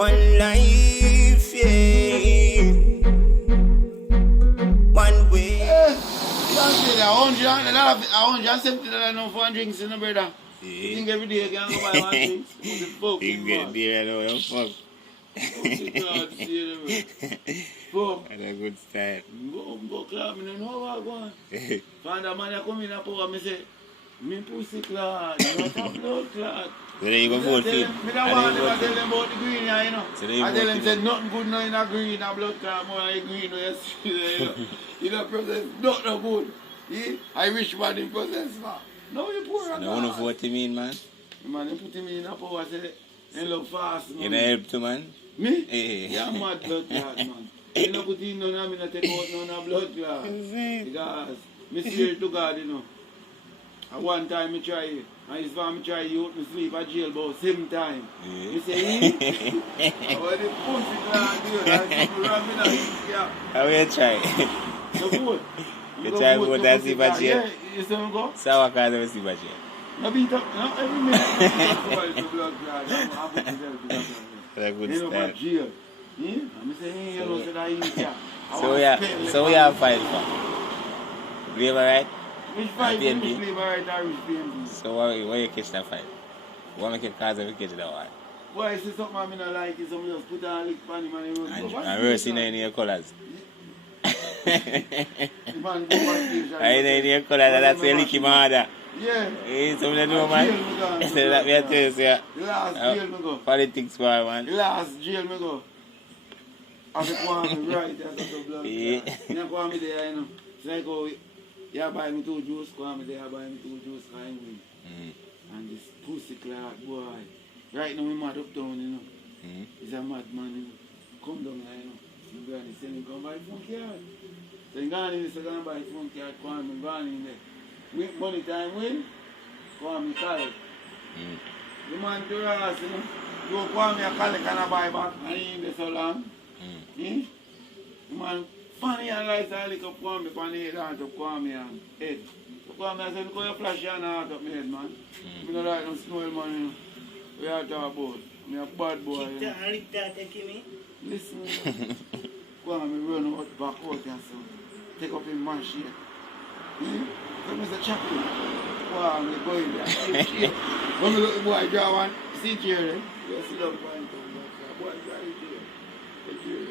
One life, yeah. One way. $170 now for one drinks, you know, brother. You think every day you can go buy one drinks? Who's the fuck, You get there, I know, you fuck. Fuck. That's a good style. Go club, I don't know what I'm going. Find a man that come in and power, I say, me pussy clot, not a blood clot. So then you go vote for it. I don't want to tell them about the green, you know. So then you I tell them, vote say, nothing good now in a green, a blood clot, more like green, you see, you know. You know, process, not no good. Yeah? I wish man in process, man. No, you poor. I don't want to vote him in, man. Man, you put him in a power, say, and look fast, man. You know help too, man? Me? Hey. Yeah, mad blood clot, man. You know, put in none of me, not take out none of blood clot. Because, me swear to God, you know. At one time, I try it. And his family try you out, me sleep at jail about 7 times. Yeah. You say, I want the pussy clot, dude. And people run me down, yeah. How will you try? No good. You try to vote and sleep at jail? Yeah, you see me go? So what kind of sleep at jail? No beat up, no, every minute. Somebody to blood clot. I'm put myself to that. That's a good You know, style. for jail. Yeah? And I say, hey, you know, say that in here. So we have fight for. Do you have a right? Which fight? Which PNB? flavor right or which PNB? So why you catch that fight? Why make it cause of you catch that one? Boy, see something I don't like is somebody just put a lick pan him and he runs. And we're seeing in your colours. The man go back stage. I know in your colours, that's where licky mother. Yeah. Hey, so we don't know, man. So that we are telling you. The last jail me go. Politics for man. The last jail me go. I said, go on me right, I got the blood. Yeah. You go on me there, you know. So I go, you buy me 2 juice, go on me there, buy me 2 juice, I win. And this pussy clot, boy. Right now, we mad uptown, you know. He's a mad man, you know. Come down here, you know. My granny said, him come buy phone card. So he gone in, he said, go buy phone card, go on me, gone in there. Money time win, go on me, call it. The man to us, you know. You go on me, I call it, can I buy back? And he in there so long. The man, funny and lights, I lick up on me, on the head, and up on me, and head. Go on me, I said, look how you flash your hand up my head, man. I don't like no small man, you know. We are talking about. I'm a bad boy. Kick that and lick that, take me. Listen, go on, me run out, back out and so. Take up in man shit. Come as a chaplain. Go on, me go in there. When me look the boy draw one, see chair, you see that boy come back. Boy draw it here. The chair.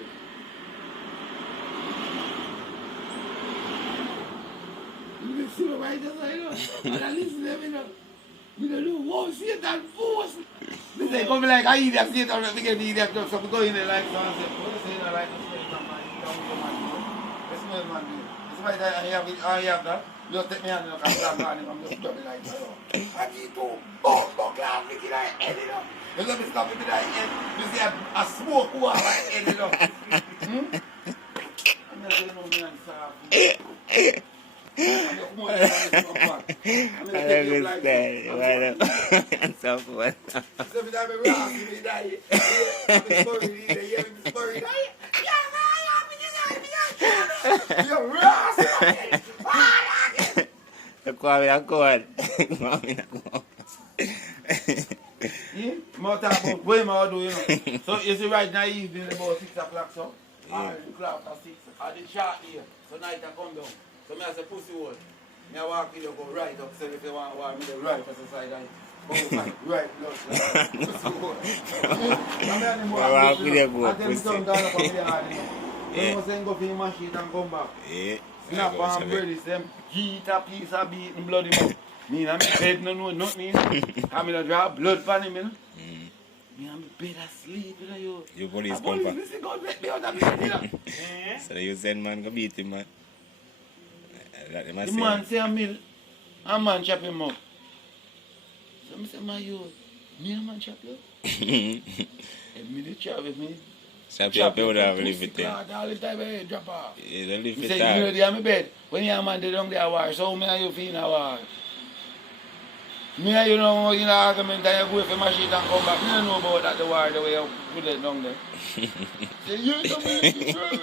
You see the right just like that. And I listen to them, you know. We don't know what Satan force. They say, come like I eat that Satan, we get eat that stuff. So we go in there like so and say, what is it like the smell man? The smell man. It's right there, I have that. You take me and look at that man, I'm just jumping like that. I need to bump class, make it like head, you know. You let me stop it like head. You see a smoke wall like head, you know. I'm not saying no man soft. I understand. Why not? So what? So we die, we die. I'm sorry, I'm sorry. You're Kwame na kuwan. More talk about way more do, you know. So you see right now evening about 6 o'clock, so all the clock at 6. I did short here, so night I come down. So me as a pussy hole. Me I walk in, you go right up, so if you want me to right as a side and go right, pussy hole. Walk with you go, and then pussy. come down up on the yard, you know. So you must then go for your machine and come back. Yeah. Snap and bread is them heat a piece of beat and bloody mouth. Me and my bed no know nothing. I mean I drop blood pan him, you know. Me and my bed asleep, you know you. You police come back. Listen, God let me out of bed, you know. So you send man go beat him, man. The man say a man chop him up. So I say, my youth, me a man chop you? And me the chop with me. Chop your pay would have live it there. All the time I drop off. Yeah, they live He it say, you know, there. they are my bed. When you a man, they don't get a war. So me and you feel in a war. Me and you know, in an argument, and you go for my shit and come back. Me don't know about that, the war, the way you put it down there. Say, you don't make it trouble.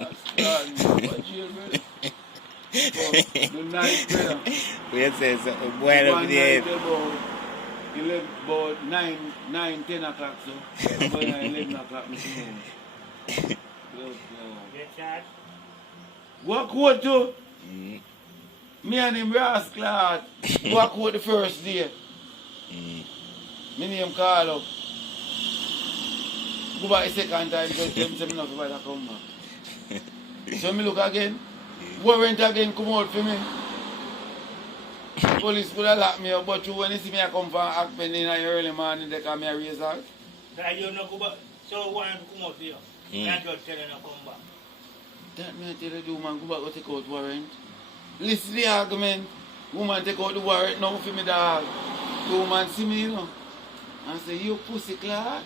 That's God, what jail, man. The night, brother. We say, so, boy, up there. about 10 o'clock, so. About 11 o'clock, I see him. Blood clot. Get charged? Walk out too. Me and him rascal. Walk out the first day. Me name call up. Go back the second time, just tell me not to come back. So me look again. Warrant again come out for me. Police could have locked me up, but you when you see me I come from Akpen in the early morning, they come here raise out. That you not go back. So warrant come out for you. That just tell you not come back. That me I tell you, man, go back go take out warrant. Listen to the argument. Woman take out the warrant now for me dog. The woman see me, you know. And say, you pussy clot.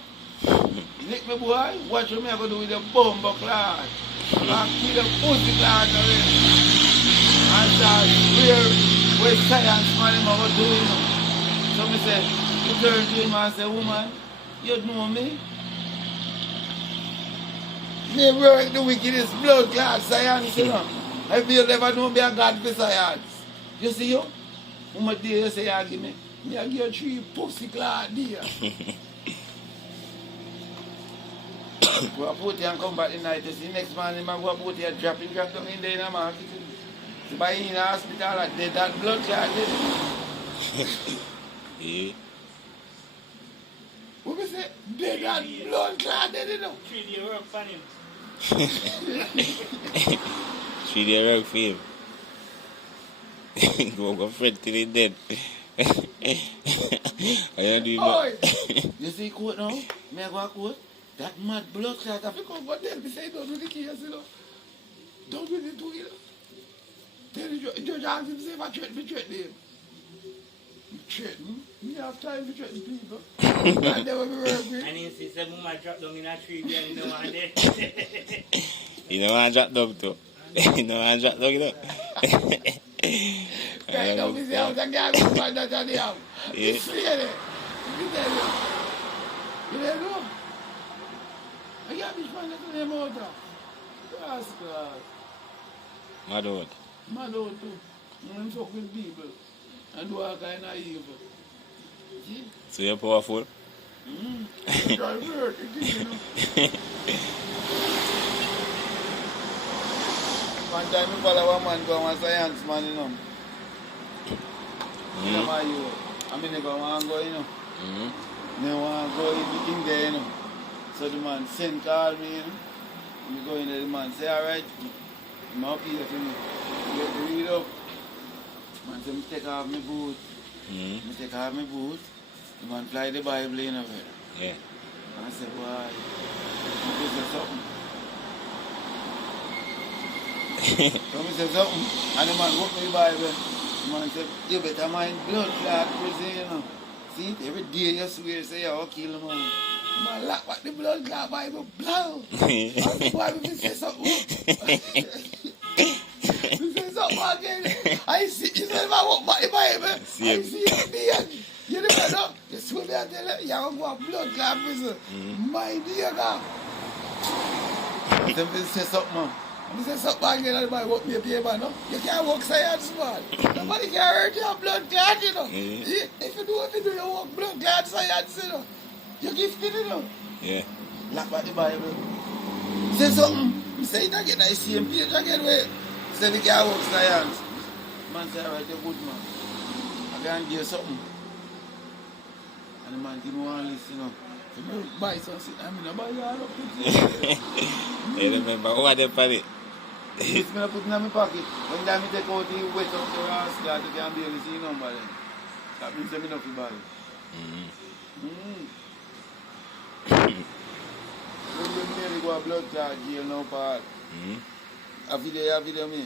Nick me boy, watch what me I go do with the bumbo clot. I kill the pussy clot already. And start where science man him I go do, you know. So me say, you turn to him and say, woman, you know me? Me work the wickedest blood clot science, you know. I feel never know be a God for science. You see you? Woman there you say you give me. Me I give you 3 pussy clot there. Go put you and come back the night. You see next morning I go put you drop down in there in the market. So by in the hospital I did that blood clot did. Yeah. What we say? Did that blood clot did it? 3 day work for him. 3 day work for him. Go friend till he dead. I don't do Boy, you see court now? Me I go to court. That mad blood clot, I think I'm going to tell me, say don't do the case, you know. Don't do the two, you know. Tell the judge, ask him, say if I threaten him. Threaten? Me have time to threaten people. I never be work with. And he says, the woman drop down in a tree, and you know what they You know I drop dog too. You know I drop dog, you know. Right now, we say, I was a guy who find that on the house. Yeah. You see it? You tell you. You don't know? I got this man that name out there. Rascal. Mad out. Mad out too. I'm fucking people. And do all kind of evil. See? So you're powerful? Try work, you know. One time I follow a man go a science man, you know. I mean, I go and go, you know. I want to go in there, you know. So the man send call me, you know. We go in there, the man say, alright, I'm up here for me. You have to read up. Man say, I take off my boot. I take off my boot. The man fly the Bible in of it. Yeah. And I say, boy, you say something. So I say something. And the man look me the Bible. The man say, you better mind blood clot prison, you know. See, every day you swear, say, you'll kill the man. The man lock back the blood clot Bible, blow. And the boy will say something. You say something again. I see, you say, if I walk back the Bible, I see your beard. You never know. You swear me and tell you, you're going to go to blood clot prison. My dear God. Then we say something, man. I say something again and the boy walk me a paper, no? You can't walk science, man. Nobody can hurt your blood clot, you know. If you do, you walk blood clot science, you know. You're gifted, you know. Yeah. Lock back the Bible. Say something. Say it again, I see him page again, wait. Say we can't walk science. Man say, alright, you're good, man. I can give you something. And the man give me one list, you know. So I buy something. I mean, I buy you all up. You remember what they put it? This me put in my pocket. When time I take out the weight of the rascal, you can barely see the number then. That means I don't buy it. When you nearly go a blood clot jail now, Paul. A video me.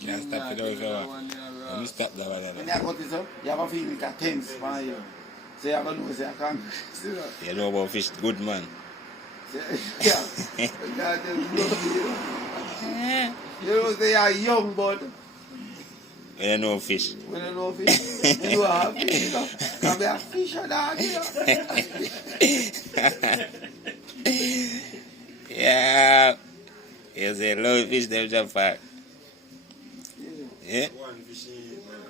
Can't stop it out if you want. Let me stop that one. When you cut this up, you have a feeling like tense for you. So you have to know, say I can't. You know about fish, good man. Yeah. You know, say you're young, but When you know fish. when you know fish, you have fish, you know. Can be a fisher dog, you know. Yeah. You say love fish, them jump back. Yeah?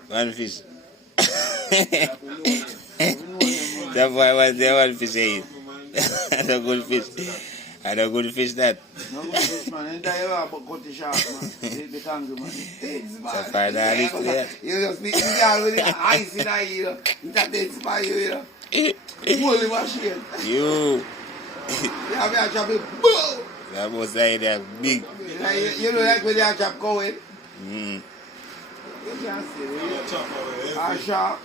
One fish. That boy was the one fish eat. And a good fish. And a good fish that. No good fish, man. Anytime you have cut the shark, man. The kangaroo, man. It's So far, that is clear. You just meet the girl with the ice in the ear. That inspire you, you know. Holy machine. You. Yeah, me a chop it. Boom! That was like that big. You know like when they a chop going? Mm. You can't see it. A shark.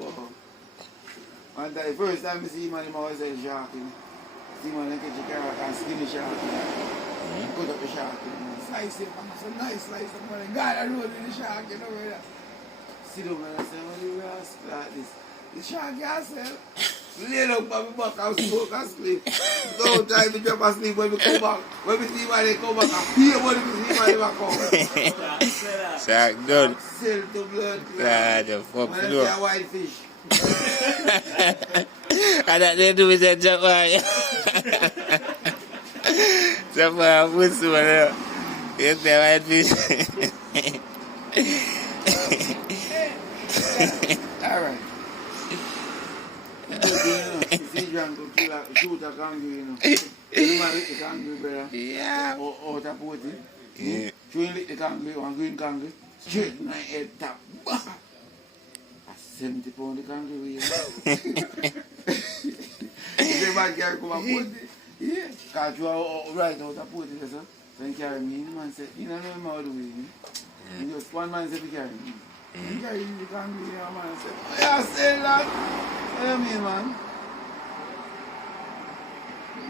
Oh. And the first time I see him, I was a shark. See him and catch a carrot and skin the shark. Cut up the shark. Slice it. It's a nice slice of money. God, I rolled in the shark, you know. Sit down and I say, what do you ask like this? The shark yourself. Lay down by my back and smoke and sleep. Don't try to drop asleep when we come back. When we see why they come back, I hear what we see why they come back. Shark done. Sell to blood. Ah, the fuck When you I know. say a white fish. And that they do is a Japan. Japan puts one. Yes, the white fish. Alright. See, John go shoot a kangaroo, you know. You man lick the kangaroo, brother. Yeah. Or out a boat, Yeah. Show him lick the kangaroo, one green kangaroo. Straight in my head top. A 70 pound the kangaroo, you know. The man carry come and put it. Yeah. Because you are right out a put it, sir. So he carry me, the man said, you don't know him how to do it. And just one man said he carry me. He carry the kangaroo, you know, man said, yeah, say that. What do you mean, man?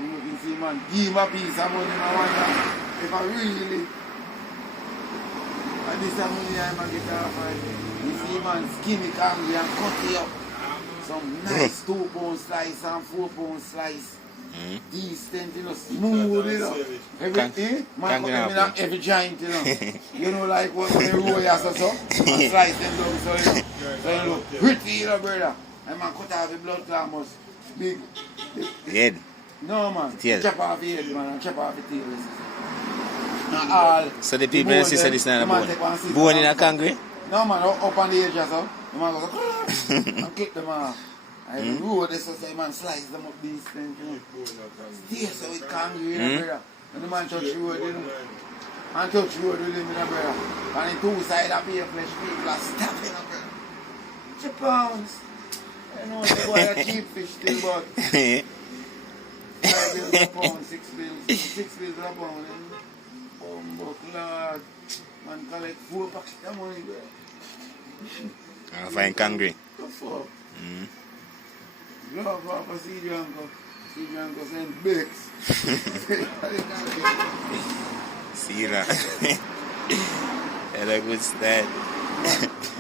You can see, man, give him a piece of money, I wonder if I really, and this money I'm going to get off right. You see, man, skinny kangaroo and cut it up. Some nice 2 pound slice and 4 pound slice. Decent, you know, smooth, you know. Everything, man, come in every giant, you know. You know, like when they roll your so, and slice them down, so, you know. So, you look pretty, you know, brother. And man, cut off the blood clot must big. Head. No, man. Tail. Chop off the head, man, and chop off the tail. And all. So the people that say this is not a bone. Bone in a kangaroo? No, man, up on the edge, so. The man goes, and clip them off. And the road, so say, man, slice them up these things, you know. Stay so it kangaroo, you know, brother. And the man touch the road, you know. Man touch the road with him, you know, brother. And the 2 sides of the flesh, people are stabbing, you know, brother. 2 pounds. You know, the boy a cheap fish still, but 5 bills a pound, 6 bills. 6 bills a pound. Bumbo, lad. Man collect 4 packets of money, bro. I'll find kangaroo. The fuck? Love off a sea jungle. Sea jungle send bakes. See that? That's a good style.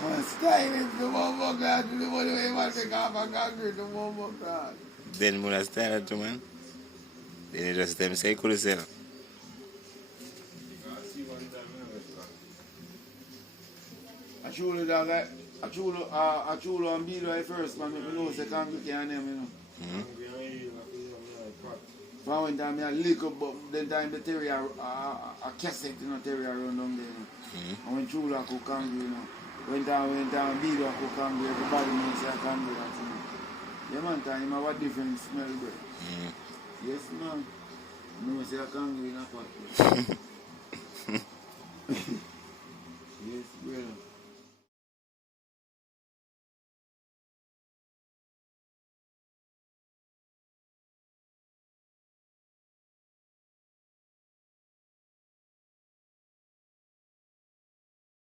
Man, style is the bumbo clad. The money way man take off a kangaroo, the bumbo clad. Then when I style too, man. Then you just tell me, say, could sell. I truly dog, I truly and beat right first, man. If you know, say kangaroo can't name, you know. From when time I lick up, but then time the terrier, a cassette, you know, terrier run down there, you know. And when truly I cook kangaroo, you know. When time beat I cook kangaroo, everybody knows say a kangaroo, that's it. Yeah, man, time I have a different smell, bro. Yes, man. No, say a kangaroo in a pot. Yes, brother.